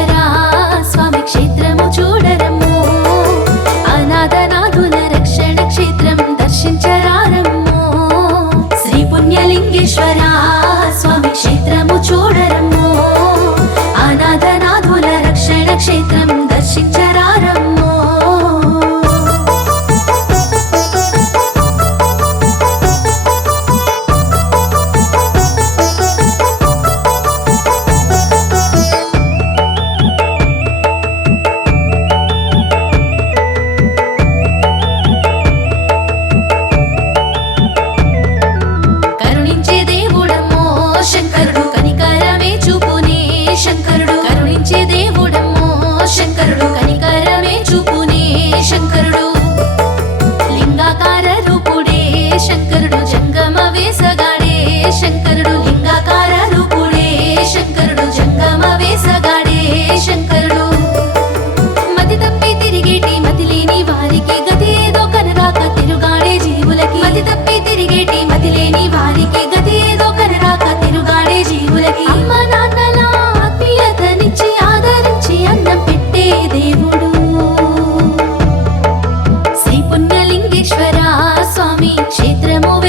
சங்கரா ശങ്കരുടെ